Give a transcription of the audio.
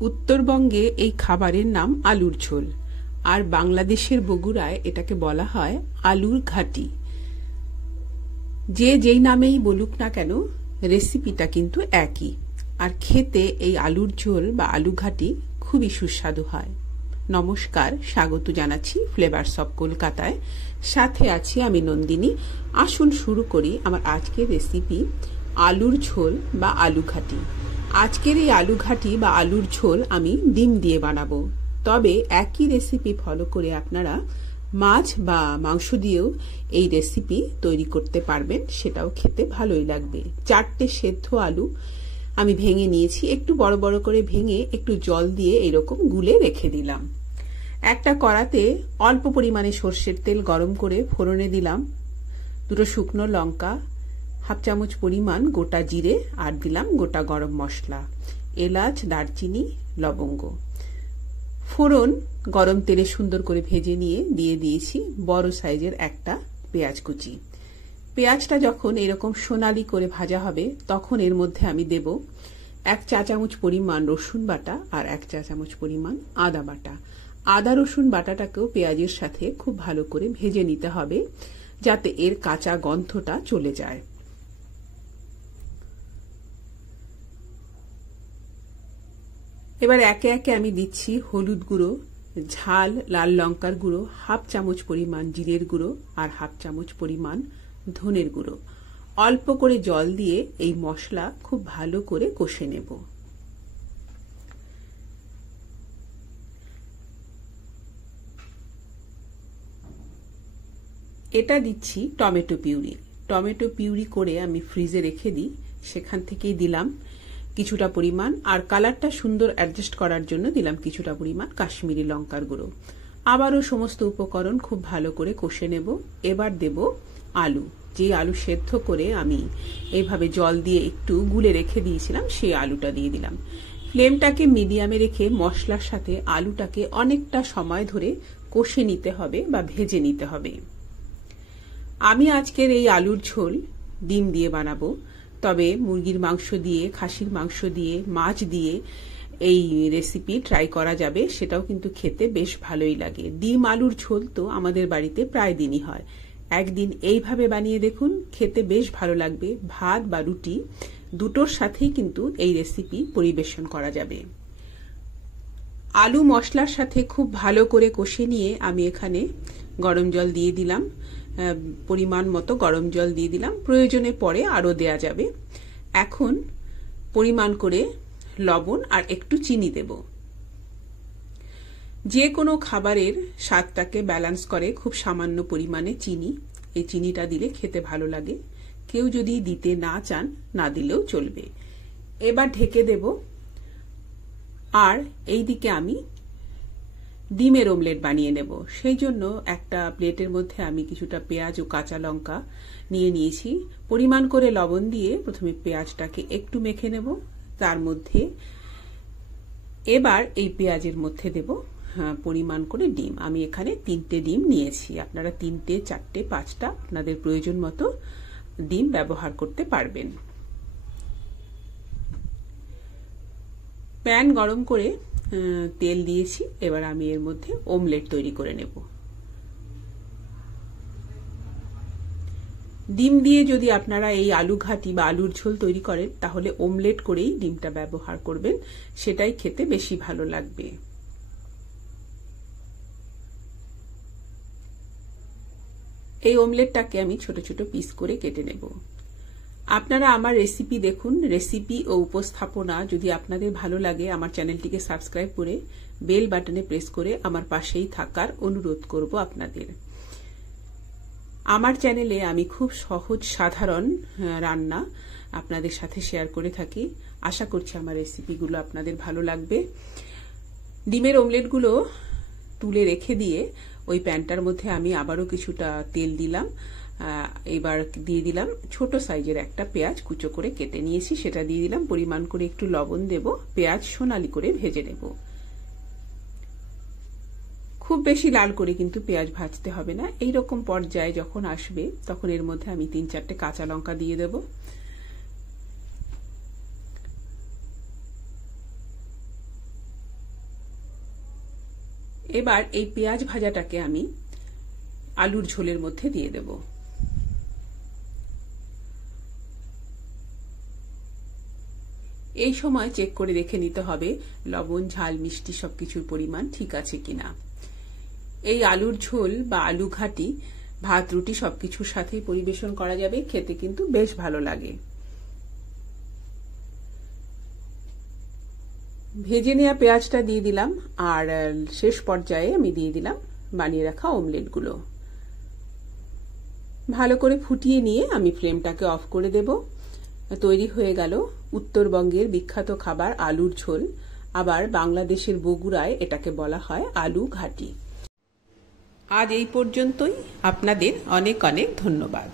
উত্তরবঙ্গে এই খাবারের নাম আলুর ঝোল, আর বাংলাদেশের বগুড়ায় এটাকে বলা হয় আলুর ঘাটি। যে যেই নামেই বলুক না কেন, রেসিপিটা কিন্তু একই। আর খেতে এই আলুর ঝোল বা আলু ঘাটি খুবই সুস্বাদু হয়। নমস্কার, স্বাগত জানাচ্ছি ফ্লেভারস অফ কলকাতায়। সাথে আছি আমি নন্দিনী। আসুন শুরু করি আমার আজকের রেসিপি আলুর ঝোল বা আলু ঘাটি। আজকের এই আলু ঘাটি বা আলুর ঝোল আমি ডিম দিয়ে বানাবো। তবে একই রেসিপি ফলো করে আপনারা মাছ বা মাংস দিয়েও এই রেসিপি তৈরি করতে পারবেন, সেটাও খেতে ভালোই লাগবে। 4টে সেদ্ধ আলু আমি ভেঙে নিয়েছি, একটু বড় বড় করে ভেঙে একটু জল দিয়ে এরকম গুলে রেখে দিলাম। একটা কড়াতে অল্প পরিমাণে সর্ষের তেল গরম করে ফোড়নে দিলাম 2 শুকনো লঙ্কা, 1/2 চামচ পরিমাণ গোটা জিরে, আর দিলাম গোটা গরম মশলা, এলাচ, দারচিনি, লবঙ্গ। ফোড়ন গরম তেলে সুন্দর করে ভেজে নিয়ে দিয়ে দিয়েছি বড় সাইজের একটা পেঁয়াজ কুচি। পেঁয়াজটা যখন এরকম সোনালি করে ভাজা হবে তখন এর মধ্যে আমি দেব 1 চা চামচ পরিমাণ রসুন বাটা আর 1 চা চামচ পরিমাণ আদা বাটা। আদা রসুন বাটাটাকেও পেঁয়াজের সাথে খুব ভালো করে ভেজে নিতে হবে যাতে এর কাঁচা গন্ধটা চলে যায়। এবার একে একে আমি দিচ্ছি হলুদ গুঁড়ো, ঝাল লাল লঙ্কার গুঁড়ো, 1/2 চামচ পরিমাণ জিরের গুঁড়ো আর 1/2 চামচ পরিমাণ ধনের গুঁড়ো। অল্প করে জল দিয়ে এই মশলা খুব ভালো করে কষে নেব। এটা দিচ্ছি টমেটো পিউরি। টমেটো পিউরি করে আমি ফ্রিজে রেখে দিই, সেখান থেকেই দিলাম কিছুটা পরিমাণ। আর কালারটা সুন্দর অ্যাডজাস্ট করার জন্য দিলাম কিছুটা পরিমাণ কাশ্মীরি লঙ্কার গুঁড়ো। আবারও সমস্ত উপকরণ খুব ভালো করে কষে নেব। এবার দেব আলু, যে আলু সেদ্ধ করে আমি এইভাবে জল দিয়ে একটু গুলে রেখে দিয়েছিলাম, সেই আলুটা দিয়ে দিলাম। ফ্লেমটাকে মিডিয়ামে রেখে মশলার সাথে আলুটাকে অনেকটা সময় ধরে কষে নিতে হবে বা ভেজে নিতে হবে। আমি আজকের এই আলুর ঝোল ডিম দিয়ে বানাবো, তবে মুরগির মাংস দিয়ে, খাসির মাংস দিয়ে, মাছ দিয়ে এই রেসিপি ট্রাই করা যাবে, সেটাও কিন্তু খেতে বেশ ভালোই লাগে। ডিম আলুর ঝোল তো আমাদের বাড়িতে প্রায় দিনই হয়। একদিন এইভাবে বানিয়ে দেখুন, খেতে বেশ ভালো লাগবে। ভাত বা রুটি দুটোর সাথেই কিন্তু এই রেসিপি পরিবেশন করা যাবে। আলু মশলার সাথে খুব ভালো করে কষে নিয়ে আমি এখানে গরম জল দিয়ে দিলাম, পরিমাণ মতো গরম জল দিয়ে দিলাম, প্রয়োজনে পরে আরও দেয়া যাবে। এখন পরিমাণ করে লবণ আর একটু চিনি দেব। যে কোনো খাবারের স্বাদটাকে ব্যালেন্স করে খুব সামান্য পরিমাণে চিনি। এই চিনিটা দিলে খেতে ভালো লাগে। কেউ যদি দিতে না চান, না দিলেও চলবে। এবার ঢেকে দেব। আর এই দিকে আমি ডিমের অমলেট বানিয়ে নেব। সেই জন্য একটা প্লেটের মধ্যে আমি কিছুটা পেঁয়াজ ও কাঁচা লঙ্কা নিয়ে নিয়েছি। পরিমাণ করে লবণ দিয়ে প্রথমে পেঁয়াজটাকে একটু মেখে নেব। তার মধ্যে এবার এই পেঁয়াজের মধ্যে দেব পরিমাণ করে ডিম। আমি এখানে 3টে ডিম নিয়েছি। আপনারা 3টে, 4টে, 5টা আপনাদের প্রয়োজন মতো ডিম ব্যবহার করতে পারবেন। প্যান গরম করে তেল দিয়েছি। এবার আমি এর মধ্যে অমলেট তৈরি করে নেব। ডিম দিয়ে যদি আপনারা এই আলু ঘাটি বা আলুর ঝোল তৈরি করেন, তাহলে অমলেট করেই ডিমটা ব্যবহার করবেন, সেটাই খেতে বেশি ভালো লাগবে। এই অমলেটটাকে আমি ছোট ছোট পিস করে কেটে নেব। আপনারা আমার রেসিপি দেখুন। রেসিপি ও উপস্থাপনা যদি আপনাদের ভালো লাগে, আমার চ্যানেলটিকে সাবস্ক্রাইব করে বেল বাটনে প্রেস করে আমার পাশেই থাকার অনুরোধ করব আপনাদের। আমার চ্যানেলে আমি খুব সহজ সাধারণ রান্না আপনাদের সাথে শেয়ার করে থাকি। আশা করছি আমার রেসিপিগুলো আপনাদের ভালো লাগবে। ডিমের অমলেটগুলো তুলে রেখে দিয়ে ওই প্যানটার মধ্যে আমি আবারও কিছুটা তেল দিলাম। এবার দিয়ে দিলাম ছোট সাইজের একটা পেঁয়াজ কুচো করে কেটে নিয়েছি, সেটা দিয়ে দিলাম। পরিমাণ করে একটু লবণ দেব। পেঁয়াজ সোনালি করে ভেজে নেব। খুব বেশি লাল করে কিন্তু পেঁয়াজ ভাজতে হবে না। এইরকম পর্যায়ে যখন আসবে তখন এর মধ্যে আমি 3-4টে কাঁচা লঙ্কা দিয়ে দেব। এবার এই পেঁয়াজ ভাজাটাকে আমি আলুর ঝোলের মধ্যে দিয়ে দেব। এই সময় চেক করে দেখে নিতে হবে লবণ, ঝাল, মিষ্টি সবকিছুর পরিমাণ ঠিক আছে কিনা। এই আলুর ঝোল বা আলু ঘাটি ভাত, রুটি সবকিছুর সাথেই পরিবেশন করা যাবে, খেতে কিন্তু বেশ ভালো লাগে। ভেজে নেওয়া পেঁয়াজটা দিয়ে দিলাম, আর শেষ পর্যায়ে আমি দিয়ে দিলাম বানিয়ে রাখা অমলেটগুলো। ভালো করে ফুটিয়ে নিয়ে আমি ফ্লেমটাকে অফ করে দেব। তৈরি হয়ে গেল উত্তরবঙ্গের বিখ্যাত খাবার আলুর ঝোল। আবার বাংলাদেশের বগুড়ায় এটাকে বলা হয় আলু ঘাটি। আজ এই পর্যন্তই। আপনাদের অনেক অনেক ধন্যবাদ।